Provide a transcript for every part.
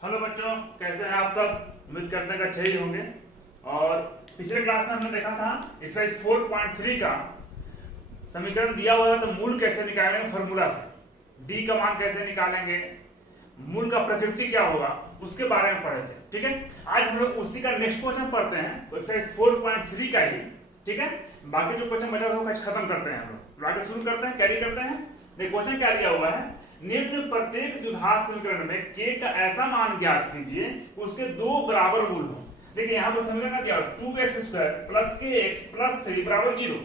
Hello बच्चों, कैसे हैं आप सब। उम्मीद करते हैं कि अच्छे ही होंगे। और पिछले क्लास में हमने देखा था एक्सरसाइज 4.3 का समीकरण दिया हुआ था, तो मूल कैसे निकालेंगे फॉर्मूला से, डी का मान कैसे निकालेंगे, मूल का प्रकृति क्या होगा, उसके बारे में पढ़े थे। ठीक है, आज हम लोग उसी का नेक्स्ट क्वेश्चन पढ़ते हैं, एक्सरसाइज 4.3 का ही। ठीक है, बाकी जो क्वेश्चन बचा हुआ है खत्म करते हैं, हम लोग आगे शुरू करते हैं, कैरी करते हैं। देखिए क्वेश्चन क्या दिया हुआ है, निम्न प्रत्येक द्विघात समीकरण में k का ऐसा मान ज्ञात कीजिए उसके दो बराबर मूल हो। देखिए यहाँ पर समीकरण दिया 2x² प्लस kx प्लस 3 बराबर 0।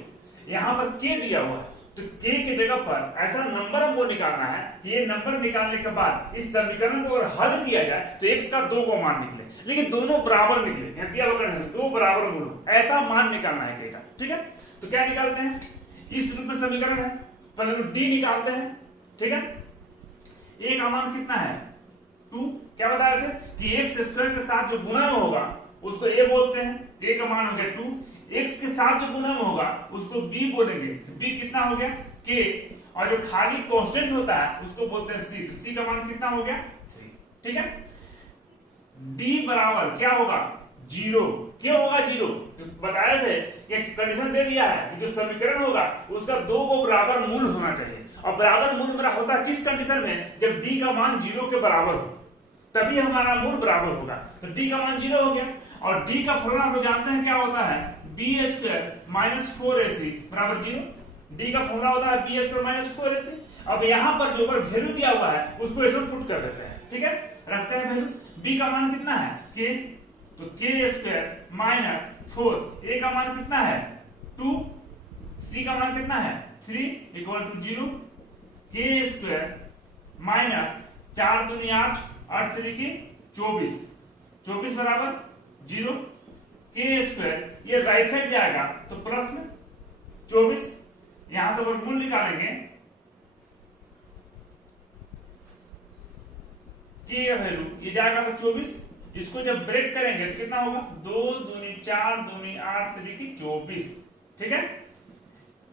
यहाँ पर k दिया हुआ है, तो k की जगह पर ऐसा नंबर हमको निकालना है कि ये नंबर निकालने के बाद इस समीकरण को अगर हल किया जाए तो x का 2 को मान निकले, लेकिन दोनों बराबर निकले। यहाँ दिया हुआ दो बराबर मूल हो, ऐसा मान निकालना है k का। ठीक है, तो क्या निकालते हैं, इस रूप में समीकरण है, पहले डी निकालते हैं। ठीक है, ए का मान कितना है 2, क्या बताया थे कि एक्स स्क्वायर के साथ जो गुणा में होगा उसको ए बोलते हैं, ए का मान हो गया 2। एक्स के साथ जो गुणा में होगा उसको बी बोलेंगे, तो बी कितना हो गया के, और जो खाली कांस्टेंट होता है उसको बोलते हैं सी, तो सी का मान कितना हो गया 3। ठीक है, डी बराबर क्या होगा 0। क्या होगा 0, तो बताए थे कि कंडीशन दे दिया है कि जो समीकरण होगा उसका दो को बराबर मूल होना चाहिए, और बराबर मूल मेरा होता है किस कंडीशन में, जब डी का मान 0 के बराबर हो तभी हमारा मूल बराबर होगा। तो डी का मान 0 हो गया, और डी का फॉर्मूला आप लोग जानते हैं क्या होता है, b² माइनस 4ac बराबर 0। डी का फॉर्मूला होता है b² माइनस 4ac। अब यहाँ पर जो वैल्यू दिया हुआ है उसको इसमें पुट कर देते हैं। ठीक है, रखते हैं वैल्यू, b का मान कितना है k, तो k² माइनस 4, a का मान कितना है 2, c का मान कितना है 3 इक्वल टू 0। k² माइनस 4 दूनी 8, 8 3 की 24, 24 बराबर 0। k² ये राइट साइड जाएगा तो प्लस में 24, यहां से वर्गमूल निकालेंगे, k का वैल्यू ये जाएगा तो 24, इसको जब ब्रेक करेंगे तो कितना होगा 2 दूनी 4 दूनी 8 3 की 24। ठीक है,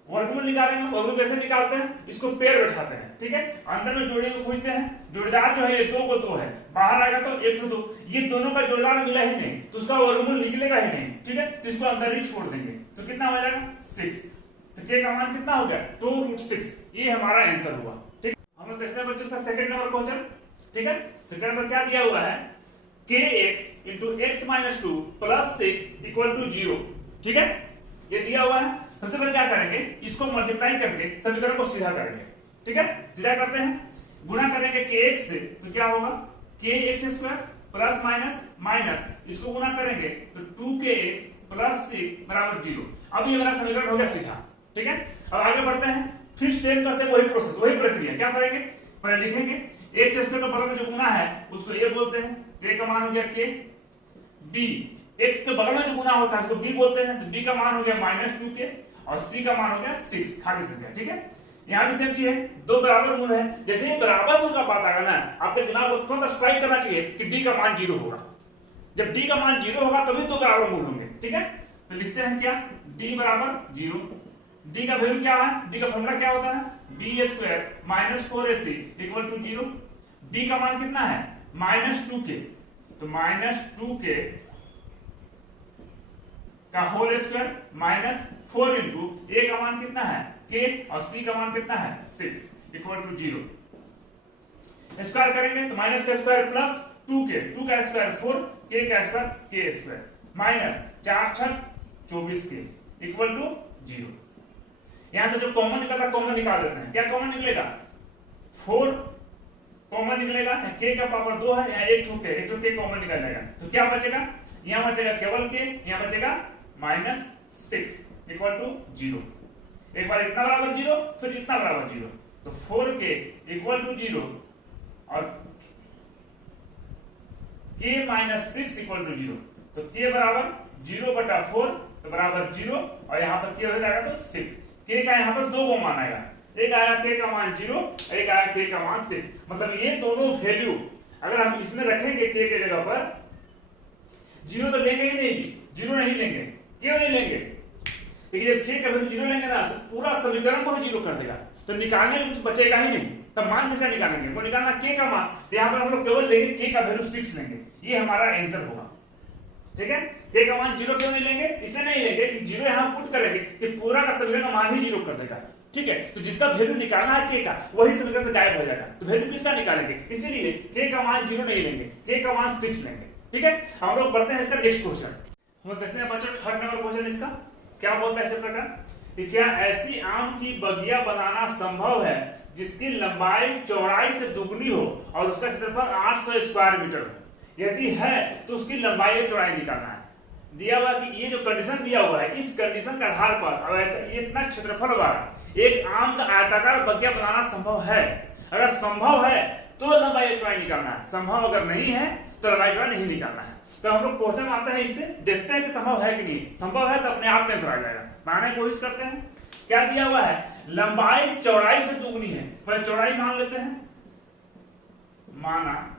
वर्गमूल निकालेंगे, वर्गमूल कैसे निकालते हैं, इसको पेड़ बैठाते हैं। ठीक है, अंदर में जोड़े को खोजते हैं, जोड़ीदार जो है ये 2 को 2 है, बाहर आएगा तो 1 2, ये दोनों का जोड़ीदार मिला ही नहीं तो उसका वर्गमूल निकलेगा ही नहीं। ठीक है, तो इसको अंदर ही छोड़ देंगे, तो कितना हो जाएगा 6। तो k का मान कितना हो गया 2√6, ये हमारा आंसर हुआ। ठीक, हम लोग देखते हैं बच्चों इसका सेकंड नंबर क्वेश्चन। ठीक है, सेकंड नंबर क्या दिया हुआ है, kx into x minus 2 plus 6 equal to 0। ठीक है, ये दिया हुआ है। सबसे पहले क्या करेंगे, इसको मल्टीप्लाई करके समीकरण को सीधा करेंगे। ठीक है, सीधा करते हैं, गुणा करेंगे kx से तो क्या होगा kx² प्लस माइनस माइनस इसको गुणा करेंगे तो 2kx प्लस 6 बराबर 0। अब ये मेरा समीकरण हो गया सीधा। ठीक है, अब आगे बढ़ते हैं, फिर सेम करते हैं वही प्रोसेस, वही प्रक्रिया। क्या करेंगे, पहले लिखेंगे x² के बगल में जो गुणा है उसको a बोलते हैं, a का मान हो गया k, b x के बगल में जो गुणा होता है उसको b बोलते हैं, तो b का मान हो गया माइनस 2k, और c का मान हो गया 6, खाली संख्या। ठीक है, यहाँ भी सेम चीज है, दो बराबर मूल है। जैसे ही बराबर मूल का बात आएगा ना, आपके दिमाग को तुरंत स्ट्राइक करना चाहिए कि d का मान 0 होगा। जब d का मान 0 होगा तभी दो बराबर मूल होंगे। ठीक है, तो लिखते हैं क्या, d बराबर 0। d का वैल्यू क्या है, d का फॉर्मूला क्या होता है, b² minus 4ac equal to 0। b का मान कितना है माइनस 2k, तो माइनस 2k का whole square minus 4 into a का मान कितना है k, और c का मान कितना है 6 इक्वल टू 0। स्क्वायर करेंगे तो माइनस का स्क्वायर प्लस 2k, 2 का स्क्वायर 4, k का square k² minus 4 6 24k equal to 0। यहां से जो कॉमन निकलता कॉमन निकाल देते हैं। क्या कॉमन निकलेगा 4 कॉमन निकलेगा, k का पावर 2 है, यहाँ एक k कॉमन निकल जाएगा, तो क्या बचेगा, यहाँ बचेगा केवल k, यहाँ बचेगा माइनस 6 इक्वल टू 0। एक बार इतना बराबर 0 फिर इतना बराबर 0, तो 4k इक्वल टू 0 और k माइनस 6 इक्वल टू 0, तो k बराबर 0/4 तो बराबर 0, और यहाँ पर k हो जाएगा तो 6। k का यहाँ पर दो को मान आएगा, एक आया k का मान 0, एक आया k का मान 6। मतलब ये दोनों वैल्यू अगर हम इसमें रखेंगे k के जगह पर, 0 तो लेंगे ही नहीं जी, 0 नहीं लेंगे, क्यों नहीं लेंगे, लेकिन जब k का वैल्यू 0 लेंगे ना तो पूरा समीकरण को ही 0 कर देगा, तो निकालने में कुछ बचेगा ही नहीं। तब मान किसका निकालेंगे, वो निकालना k का मान। तो यहाँ पर हम लोग केवल लेंगे k का वैल्यू 6 लेंगे, ये हमारा आंसर होगा। ठीक है, k का मान 0 क्यों नहीं लेंगे, इसे नहीं लेंगे कि 0 यहाँ पुट करेंगे कि पूरा का समीकरण का मान ही 0 कर देगा। ठीक है, तो जिसका वैल्यू निकालना है k का वही समीकरण से गायब हो जाएगा, तो वैल्यू किसका निकालेंगे, इसीलिए k का मान 0 नहीं लेंगे, k का मान 6 लेंगे। ठीक है, हम लोग बढ़ते हैं इसका नेक्स्ट क्वेश्चन। हम देखते हैं बच्चों थर्ड नंबर क्वेश्चन इसका क्या बोलता है इस प्रकार कि क्या ऐसी आम की बगिया बनाना संभव है जिसकी लंबाई चौड़ाई से दुगनी हो और उसका क्षेत्रफल 800 स्क्वायर मीटर हो। यदि है तो उसकी लंबाई और चौड़ाई निकालना है। दिया हुआ कि ये जो कंडीशन दिया हुआ है, इस कंडीशन के आधार पर ये इतना क्षेत्रफल वाला एक आम का आयताकार बगिया बनाना संभव है। अगर संभव है तो लंबाई और चौड़ाई निकालना है, संभव अगर नहीं है तो लंबाई चौड़ाई नहीं निकालना है। तो हम लोग क्वेश्चन आते हैं, इससे देखते हैं कि संभव है कि नहीं। संभव है तो अपने आप में आ जाएगा, बनाने की कोशिश करते हैं। क्या दिया हुआ है, लंबाई चौड़ाई से दुगनी है, पहले चौड़ाई मान लेते हैं। माना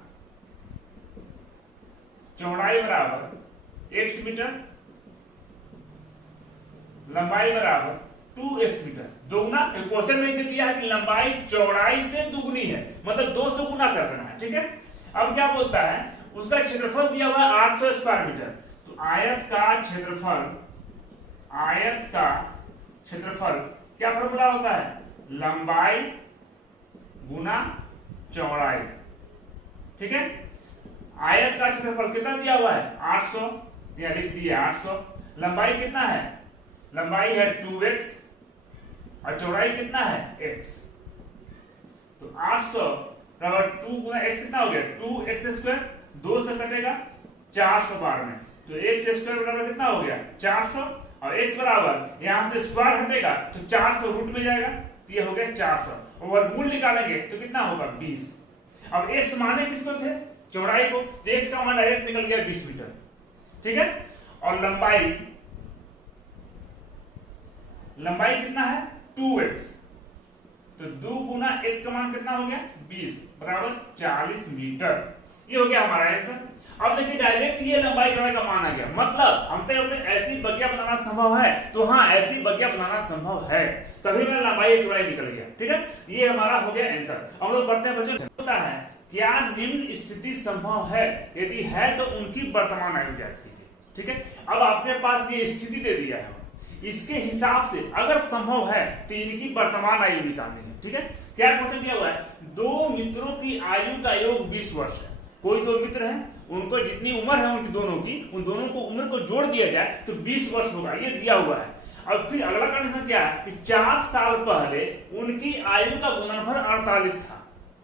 चौड़ाई बराबर x मीटर, लंबाई बराबर 2x मीटर। दोगुना क्वेश्चन में इसे दिया है कि लंबाई चौड़ाई से दुगनी है, मतलब 2 से गुना कर देना है। ठीक है, अब क्या बोलता है, उसका क्षेत्रफल दिया हुआ है 800 स्क्वायर मीटर। तो आयत का क्षेत्रफल क्या फॉर्मूला होता है, लंबाई गुना चौड़ाई। ठीक है, आयत का क्षेत्रफल कितना दिया हुआ है 800, यहां लिख दिया 800। लंबाई कितना है, लंबाई है 2x और चौड़ाई कितना है x। तो 800 बराबर 2 गुना x कितना हो गया 2x स्क्वायर, 2 से कटेगा 400 बार में, तो x स्क्वायर बराबर कितना हो गया 400 और x बराबर यहां से स्क्वायर हटेगा तो 400 रूट में जाएगा, तो ये हो गया 400 और वर्गमूल निकालेंगे तो कितना होगा 20। अब x माने किसको थे, चौड़ाई को, तो x का मान डायरेक्ट निकल गया 20 मीटर। ठीक है, और लंबाई कितना है 2x, तो 2 गुना x का मान कितना हो गया 20 बराबर 40 मीटर। ये हो गया हमारा आंसर। अब देखिए डायरेक्ट ये लंबाई चौड़ाई का मान आ गया, मतलब हमसे अपने ऐसी बगिया बनाना संभव है, तो हाँ ऐसी बगिया बनाना संभव है, तभी में लंबाई चौड़ाई निकल गया। ठीक है, ये हमारा हो गया आंसर। हम लोग पढ़ते हैं बच्चों, होता है क्या निम्न स्थिति संभव है, यदि है तो उनकी वर्तमान आयु ज्ञात कीजिए। ठीक है, अब आपके पास ये स्थिति दे दिया है, इसके हिसाब से अगर संभव है तो इनकी वर्तमान आयु निकालनी है। ठीक है, क्या क्वेश्चन दिया हुआ है, 2 मित्रों की आयु का योग 20 वर्ष है। कोई 2 मित्र हैं, उनको जितनी उम्र है उनकी दोनों की, उन दोनों को उम्र को जोड़ दिया जाए तो 20 वर्ष होगा, ये दिया हुआ है। और फिर अगला कंडीशन क्या है कि 4 साल पहले उनकी आयु का गुणनफल 48 था।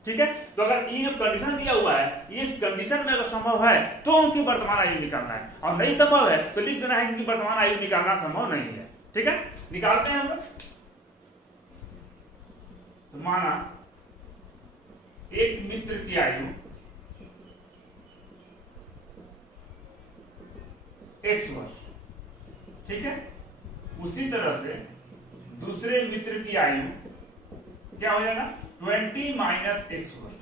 ठीक है, तो अगर ये कंडीशन दिया हुआ है, इस कंडीशन में अगर संभव है तो उनकी वर्तमान आयु निकालना है, और नहीं संभव है तो लिख देना है कि वर्तमान आयु निकालना संभव नहीं है। ठीक है, निकालते हैं हम लोग। तो माना एक मित्र की आयु x वर्ष, ठीक है, उसी तरह से दूसरे मित्र की आयु क्या हो जाएगा 20 माइनस x वर्ष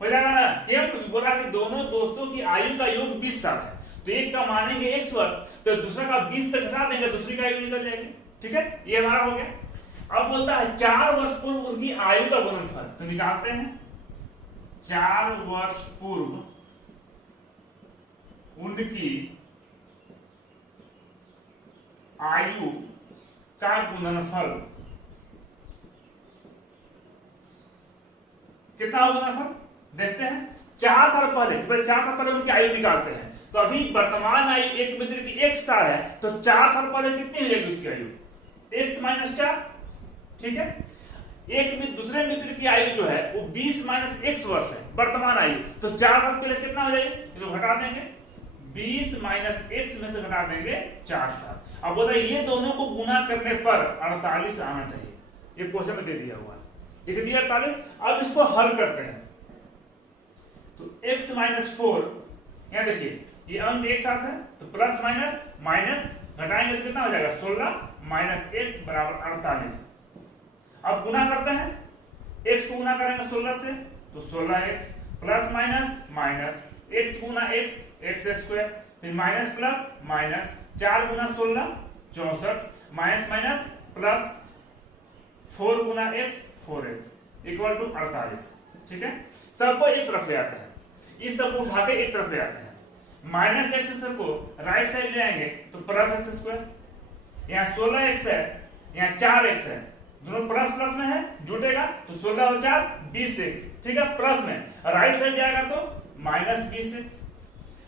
हो जाएगा ना। क्यों बोला कि दोनों दोस्तों की आयु का योग 20 साल है, तो एक का मानेंगे x वर्ष तो दूसरा का 20 से घटा देंगे, दूसरी का आयु निकल जाएगी। ठीक है, ये हमारा हो गया। अब बोलता है 4 वर्ष पूर्व उनकी आयु का गुणनफल, तो निकालते हैं। 4 वर्ष पूर्व उनकी आयु का गुणनफल कितना होगा गुणनफल, देखते हैं। 4 साल पहले, 4 साल पहले उनकी आयु निकालते हैं, तो अभी वर्तमान आयु एक मित्र की 1 साल है, तो 4 साल पहले कितनी हो जाएगी उसकी आयु x माइनस 4। ठीक है, एक मित्र दूसरे मित्र की आयु जो है वो 20 माइनस x वर्ष है वर्तमान आयु, तो 4 साल पहले कितना हो जाएगी, तो घटा देंगे 20 माइनस x में से घटा देंगे 4 साल। अब बोल रहे ये दोनों को गुना करने पर 48 आना चाहिए, ये क्वेश्चन में दे दिया हुआ है, लिख दिया 48। अब इसको हल करते हैं, तो x माइनस 4, यहां देखिए ये अंक एक साथ है, तो प्लस माइनस माइनस घटाएंगे तो कितना हो जाएगा 16 माइनस x बराबर 48। अब गुना करते हैं, x को गुना करेंगे 16 से तो 16x plus minus minus x गुना x x स्क्वायर, फिर माइनस प्लस माइनस 4 गुना 16 64 माइनस माइनस प्लस 4 गुना x 4x, इक्वल टू 48। ठीक है, सबको एक तरफ ले आते हैं, इस सबको उठा के एक तरफ ले आते हैं। माइनस एक्स को राइट साइड ले आएंगे तो प्लस एक्स स्क्वायर, यहाँ 16x है, यहाँ 4x है, दोनों प्लस प्लस में है, जुटेगा तो 16 और 4 20x। ठीक है, प्लस में राइट साइड जाएगा तो माइनस 20x,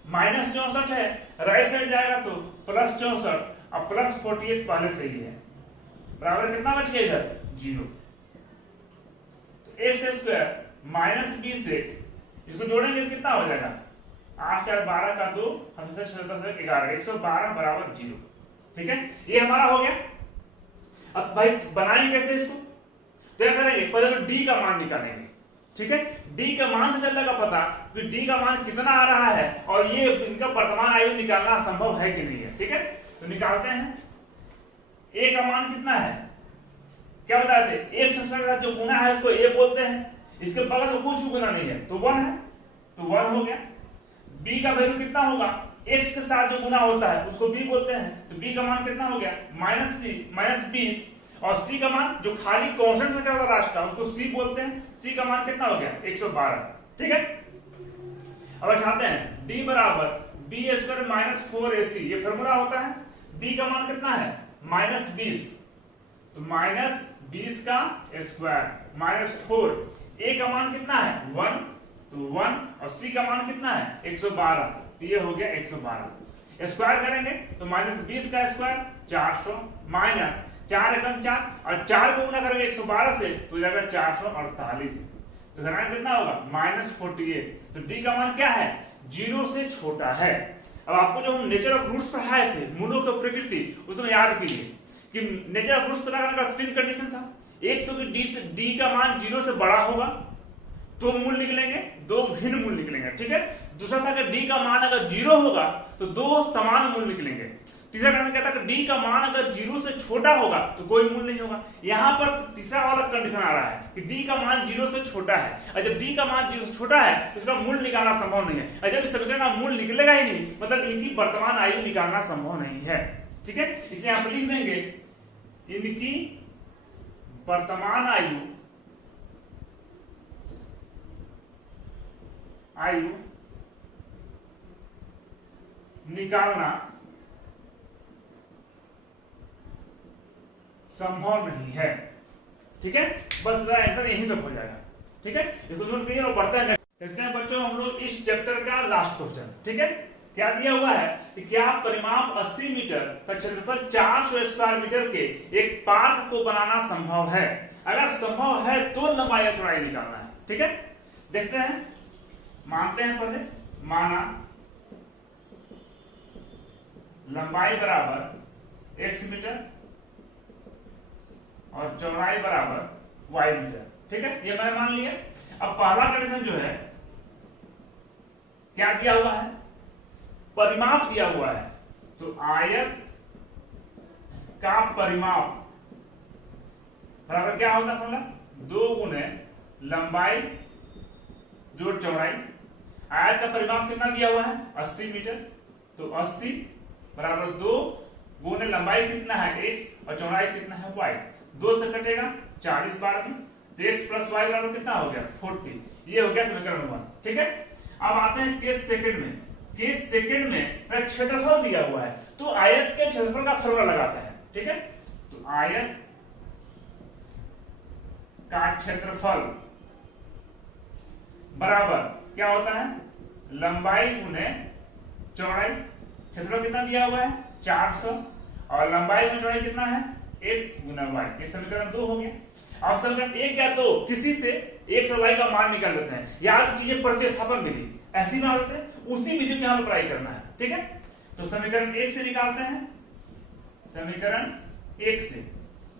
माइनस 64 है, राइट साइड जाएगा तो प्लस 64 और प्लस 48 पहले से ही है, बराबर कितना बच गया इधर 0। तो एक्स स्क्वायर माइनस 20x, इसको जोड़ेंगे तो कितना हो जाएगा 8 4 12 का 2, हमसे 11 112 बराबर 0। ठीक है, ये हमारा हो गया। अब भाई बनाएंगे कैसे इसको, तो क्या करेंगे, पहले तो डी का मान निकालेंगे। ठीक है, डी का मान से चल जाएगा पता कि डी का मान कितना आ रहा है और ये इनका वर्तमान आयु निकालना संभव है कि नहीं है। ठीक है, तो निकालते हैं। ए का मान कितना है, क्या बताते हैं, एक से जो गुना है उसको ए बोलते हैं, इसके बगल में कुछ भी गुना नहीं है तो 1 है, तो 1 हो गया। बी का वैल्यू कितना होगा, एक्स के साथ जो गुना होता है उसको बी बोलते हैं, तो बी का मान कितना हो गया माइनस 20, और सी का मान जो खाली कांस्टेंट संख्या होगा राशि का उसको सी बोलते हैं, सी का मान कितना हो गया 112। ठीक है, अब उठाते हैं डी बराबर बी स्क्वायर माइनस 4ac, ये फॉर्मूला होता है। बी का मान कितना है माइनस 20, तो माइनस 20 का स्क्वायर माइनस 4, ए का मान कितना है 1, तो 1, और सी का मान कितना है 112, तो ये हो गया 112। स्क्वायर करेंगे तो माइनस 20 का स्क्वायर 400, माइनस 4 एकम 4, और 4 को गुना करेंगे 112 से तो जाएगा 448, तो घटाएं कितना होगा माइनस 48। तो डी का मान क्या है 0 से छोटा है। अब आपको जो हम नेचर ऑफ रूट्स पढ़ाए थे, मूलों की प्रकृति, उसमें याद कीजिए कि नेचर ऑफ रूट्स पता करने का 3 कंडीशन था। एक तो कि डी का मान 0 से बड़ा होगा तो मूल निकलेंगे, 2 भिन्न मूल निकलेंगे। ठीक है, दूसरा था कि डी का मान अगर 0 होगा तो 2 समान मूल निकलेंगे। तीसरा कारण कहता है कि डी का मान अगर 0 से छोटा होगा तो कोई मूल नहीं होगा। यहां पर तीसरा वाला कंडीशन आ रहा है कि डी का मान 0 से छोटा है, और जब डी का मान 0 से छोटा है तो इसका मूल निकालना संभव नहीं है, और जब इस समीकरण का मूल निकलेगा ही नहीं मतलब इनकी वर्तमान आयु निकालना संभव नहीं है। ठीक है, इसलिए आप लिख देंगे इनकी वर्तमान आयु निकालना संभव नहीं है। ठीक है, बस आंसर यहीं तक हो जाएगा। ठीक है, इसको नोट करिए और बढ़ते हैं। देखते हैं बच्चों हम लोग इस चैप्टर का लास्ट क्वेश्चन। ठीक है, क्या दिया हुआ है कि क्या परिमाप 80 मीटर का क्षेत्रफल 400 स्क्वायर मीटर के एक पार्क को बनाना संभव है। अगर संभव है तो लंबाई और चौड़ाई निकालना है। ठीक है, देखते हैं, मानते हैं पहले, माना लंबाई बराबर x मीटर और चौड़ाई बराबर y मीटर। ठीक है, ये मैंने मान लिया। अब पहला कंडीशन जो है क्या दिया हुआ है, परिमाप दिया हुआ है, तो आयत का परिमाप बराबर क्या होता है, 2 गुने लंबाई जोड़ चौड़ाई। आयत का परिमाप कितना दिया हुआ है 80 मीटर, तो 80 बराबर 2 गुने लंबाई कितना है x और चौड़ाई कितना है y, 2 से कटेगा 40 बार में, तो x प्लस y बराबर कितना हो गया 40। ये हो गया समीकरण 1। ठीक है, अब आते हैं केस सेकंड में। केस सेकंड में क्षेत्रफल दिया हुआ है तो आयत के क्षेत्रफल का फॉर्मूला लगाता है। ठीक है, तो आयत का क्षेत्रफल बराबर क्या होता है लंबाई गुने चौड़ाई। क्षेत्रफल कितना दिया हुआ है 400 और लंबाई गुने चौड़ाई कितना है x गुना y। ये समीकरण 2 हो गया। अब समीकरण 1 या 2 किसी से x और y का मान निकाल लेते हैं। याद कीजिए प्रतिस्थापन विधि ऐसी में होते हैं, उसी विधि में हमें अप्लाई करना है। ठीक है, तो समीकरण 1 से निकालते हैं, समीकरण 1 से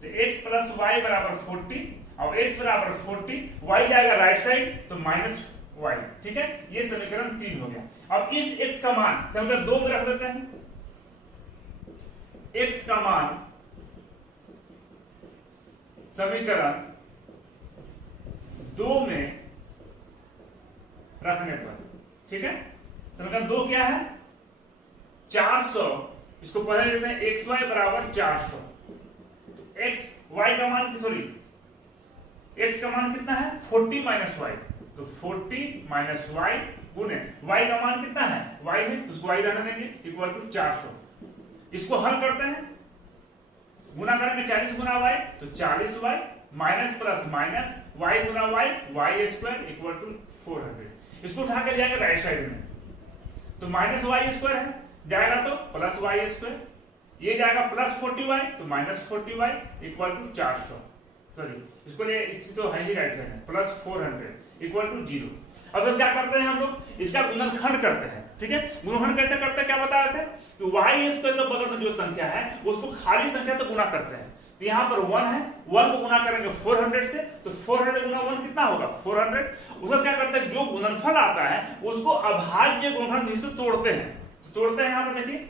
तो x प्लस y बराबर 40, अब x बराबर 40, y जाएगा राइट साइड तो माइनस y। ठीक है, ये समीकरण 3 हो गया। अब इस x का मान समीकरण 2 में रख देते हैं, x का मान समीकरण 2 में रखने पर, ठीक है, समीकरण 2 क्या है 400, इसको पहले लेते हैं xy बराबर 400, तो x y का मान सॉरी x का मान कितना है 40 माइनस वाई, तो 40 माइनस वाई गुने y का मान कितना है y है, तो उसको y रहने देंगे इक्वल टू 400। इसको हल करते हैं, गुना करेंगे 40 गुना y तो 40y minus plus minus y गुना y स्क्वायर इक्वल टू 400। इसको उठा के ले जाएंगे राइट साइड में, तो माइनस वाई स्क्वायर है जाएगा तो प्लस वाई स्क्वायर, ये जाएगा प्लस 40y तो minus 40y equal to 400। Sorry इसको ले, तो है ही राइट साइड में, प्लस 400 इक्वल टू 0। अब तो क्या करते हैं हम लोग, इसका गुणनखंड करते हैं। ठीक है, गुणनखंड कैसे करते हैं क्या बता रहे थे कि वाई स्क्वायर के बगल में जो संख्या है उसको खाली संख्या से गुना करते हैं। तो यहाँ पर 1 है, 1 को गुना करेंगे 400 से, तो 400 गुना 1 कितना होगा 400। उसका क्या करते हैं, जो गुणनफल आता है उसको अभाज्य गुणनखंड से तोड़ते हैं। तो तोड़ते हैं, यहाँ पर देखिए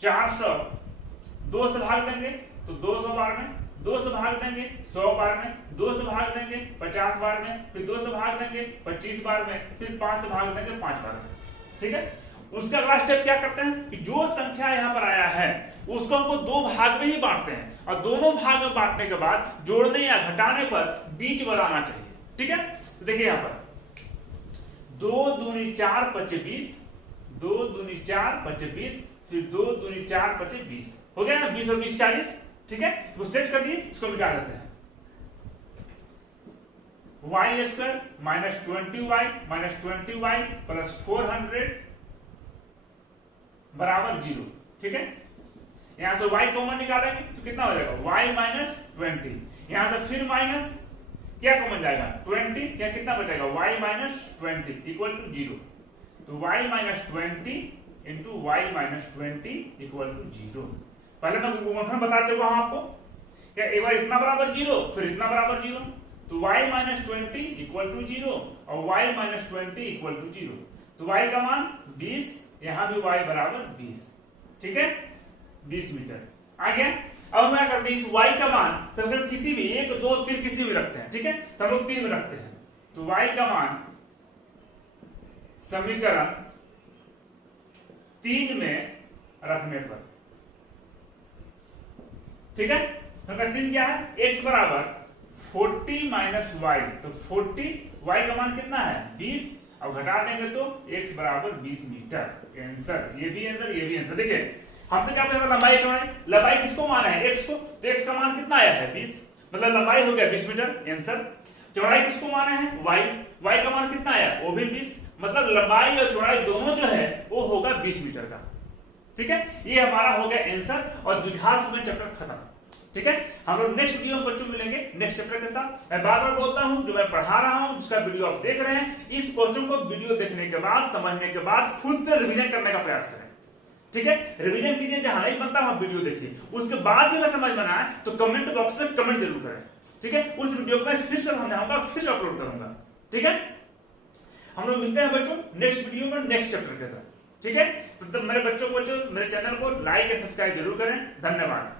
400 2 से भाग देंगे तो 200 बार में, 2 से भाग देंगे 100 बार में, 2 से भाग देंगे 50 बार में, फिर 2 से भाग देंगे 25 बार में, फिर 5 से भाग देंगे 5 बार में। ठीक है, उसका अगला स्टेप क्या करते हैं कि जो संख्या यहाँ पर आया है उसको हमको 2 भाग में ही बांटते हैं, और दोनों भाग में बांटने के बाद जोड़ने या घटाने पर बीच बनाना चाहिए। ठीक है, तो देखिए यहाँ पर 2 दूनी 4 25, 2 दूनी 4 25, फिर 2 दूनी 4 25, 20 हो गया ना, 20 और 20 40। ठीक है, तो सेट कर दिए, इसको मिटा देते हैं। Y square minus 20y plus 400 बराबर 0। ठीक है, यहां से y कॉमन निकालेंगे तो कितना हो जाएगा y माइनस 20, यहां से फिर माइनस क्या कॉमन जाएगा 20, क्या कितना बचेगा y माइनस 20 इक्वल टू 0। तो y minus 20 into y minus 20 equal to 0। पहले मैं गुणनखंड बता चुका हूं आपको, क्या एक बार इतना बराबर 0 फिर इतना बराबर 0, तो y माइनस 20 इक्वल टू 0 और y माइनस 20 इक्वल टू 0। तो y का मान 20, यहां भी y बराबर 20। ठीक है, 20 मीटर आ गया। अब मैं करते हैं इस y का मान, तो अगर किसी भी 1 2 3 किसी भी रखते हैं। ठीक है, तो हम लोग 3 में रखते हैं, तो y का मान समीकरण 3 में रखने पर, ठीक है, समीकरण 3 क्या है, x बराबर 40 माइनस वाई, तो 40 y का मान कितना है 20, अब घटा देंगे तो x बराबर 20 मीटर। आंसर, ये भी आंसर ये भी आंसर। देखिए हमसे क्या पूछा लंबाई चौड़ाई, लंबाई किसको माना है x को, तो x का मान कितना आया है 20, मतलब लंबाई हो गया 20 मीटर आंसर। चौड़ाई किसको माना है y का मान कितना आया वो भी 20, मतलब लंबाई और चौड़ाई दोनों जो है वो होगा 20 मीटर का। ठीक है, ये हमारा हो गया आंसर और द्विघात में चैप्टर खत्म। ठीक है, हम लोग नेक्स्ट वीडियो में बच्चों मिलेंगे नेक्स्ट चैप्टर के साथ। मैं बार बार बोलता हूं, जो मैं पढ़ा रहा हूं जिसका वीडियो आप देख रहे हैं, इस क्वेश्चन को वीडियो देखने के बाद समझने के बाद खुद से रिवीजन करने का प्रयास करें। ठीक है, रिवीजन कीजिए, जहां नहीं बनता वहां वीडियो देखिए, उसके बाद भी अगर समझ में आए तो कमेंट बॉक्स में कमेंट जरूर करें। ठीक है, उस वीडियो को मैं फिर से समझाऊंगा, फिर अपलोड करूंगा। ठीक है, हम लोग मिलते हैं बच्चों नेक्स्ट वीडियो में नेक्स्ट चैप्टर के साथ। ठीक है, तो मेरे बच्चों को मेरे चैनल को लाइक और सब्सक्राइब जरूर करें। धन्यवाद।